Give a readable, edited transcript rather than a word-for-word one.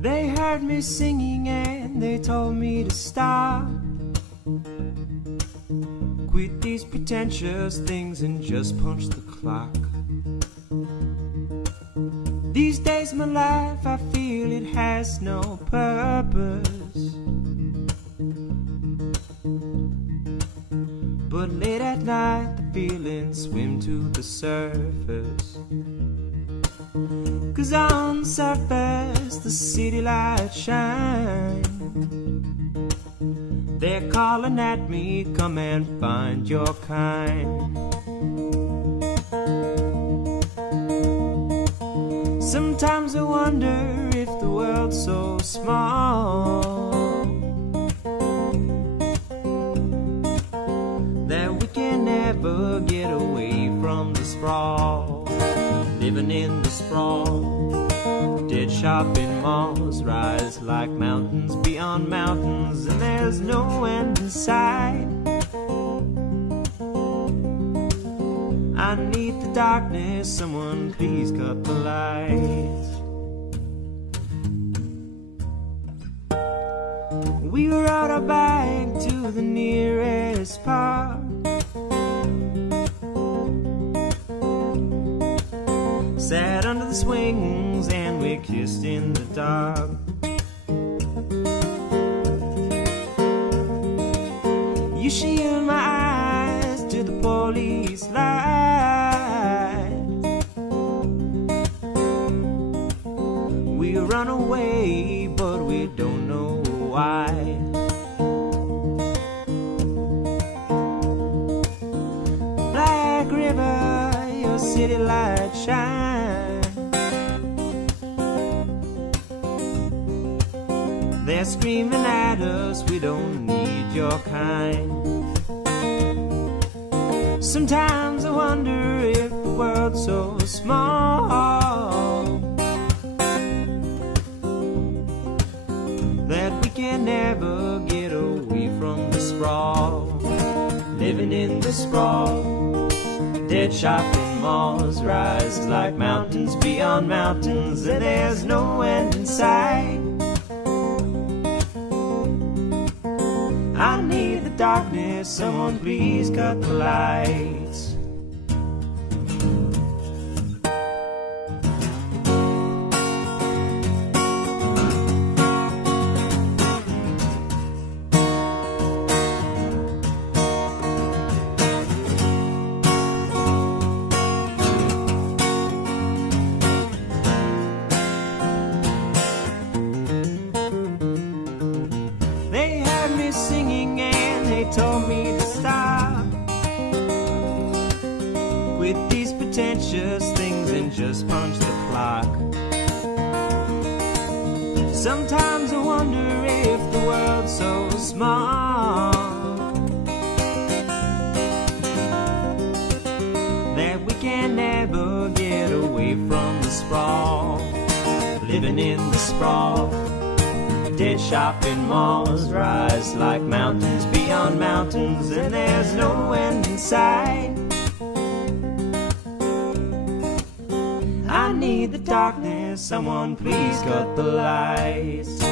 They heard me singing and they told me to stop. Quit these pretentious things and just punch the clock. These days my life, I feel it has no purpose. But late at night the feelings swim to the surface. 'Cause on the surface the city lights shine. They're calling at me, come and find your kind. Sometimes I wonder if the world's so small that we can never get away from the sprawl. Living in the sprawl, dead shopping malls rise like mountains beyond mountains, and there's no end in sight. I need the darkness, someone please cut the lights. We rode our bike to the nearest park. Sat under the swings and we kissed in the dark. You shield my eyes to the police light. We run away but we don't know why. Black River, your city light shine. They're screaming at us, we don't need your kind. Sometimes I wonder if the world's so small that we can never get away from the sprawl. Living in the sprawl, dead shopping malls rise like mountains beyond mountains, and there's no end in sight. I need the darkness, someone please cut the lights. They heard me singing and they told me to stop. Quit these pretentious things and just punch the clock. Sometimes I wonder if the world's so small that we can never get away from the sprawl. Living in the sprawl, dead shopping malls rise like mountains beyond mountains, and there's no end in sight. I need the darkness, someone please cut the lights.